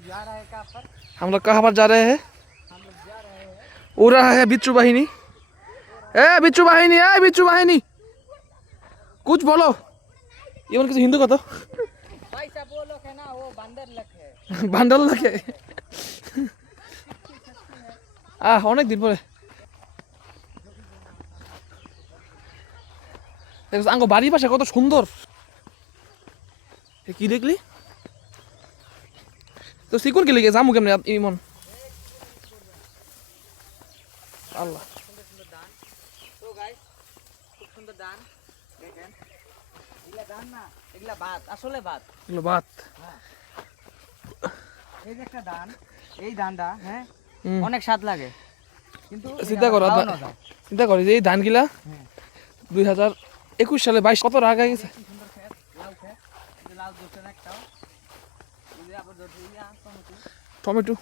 हम लोग कहाँ पर जा रहे हैं? उड़ रहा है बिच्छू वाहिनी। ए बिच्छू वाहिनी, ए बिच्छू वाहिनी, कुछ बोलो। ये मन किसी हिंदू का तो भाई सब वो लोग है ना, वो बंदर लग है। বান্ডাল লাগে। অনেক দিন পরে দেখছ আঙ্গো বাড়ির পাশে কত সুন্দর। কি দেখলি তো সিকুর কে লেগে যামু কেমনে ইমন? আল্লাহ তো গাইস খুব সুন্দর ধান দেখেন, এগুলা ধান না, এগুলা ভাত, আসলে ভাত। এগুলো ভাত। এই যে একটা ধান, এই ধানটা হ্যাঁ অনেক স্বাদ লাগে, কিন্তু চিন্তা করো যে এই ধানগুলা 2021 সালে 22 কত রাগ হয়ে গেছে। সুন্দর খেত, লাউ খেত, এই লাউ ধরছে না একটাও, এই যে আবার ধরছে টমেটো।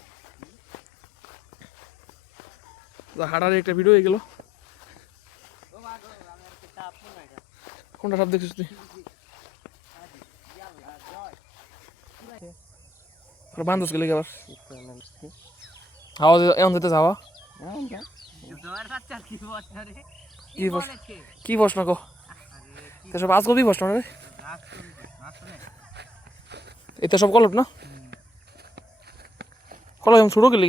হাড়ার একটা ভিডিও হয়ে গেল। কোনটা সব দেখছিস তুই? বান্ধব গেলে আবার হাওয়া এমন যেতে যাওয়া কি প্রশ্ন কো সব আজ করবি প্রশ্ন রে? এটা সব কলপ না কলপ এমন ছোটো গেলে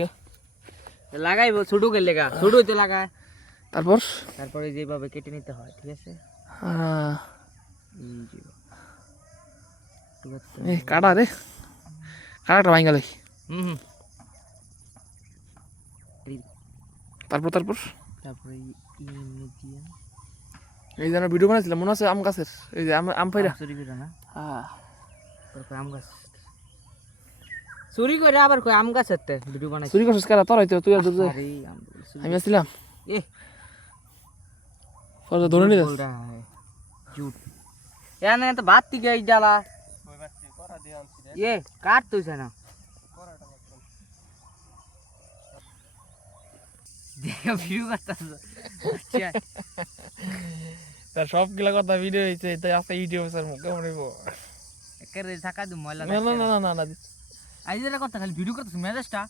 লাগাইবো, ছোটো গেলে গা ছোটোতে লাগায়, তারপরে যেভাবে কেটে নিতে হয়, ঠিক আছে? কাটা রে, কাটাটা ভাঙালে। তারপরে এই যে ভিডিও বানাইছিলাম মনে আছে আম গাছের, এই যে আম পাইরা আম গাছ চুরি করে আবার কই আম গাছ হতে ভিডিও বানাই। চুরি করছিস কারা? তোর হয়তো তুই আর আমি আসছিলাম ধরে নিয়ে জুট এনে তো ভাত থেকে এই জ্বালা কাট তুইছে না তার সবগুলা কথা ভিডিও হয়েছে, তাই আস্তে ইউটিউব স্যার মুখে মনে একেবারে থাকা দু ময়লা না না না না না আইজের কথা খালি ভিডিও করতেছ মেজাজটা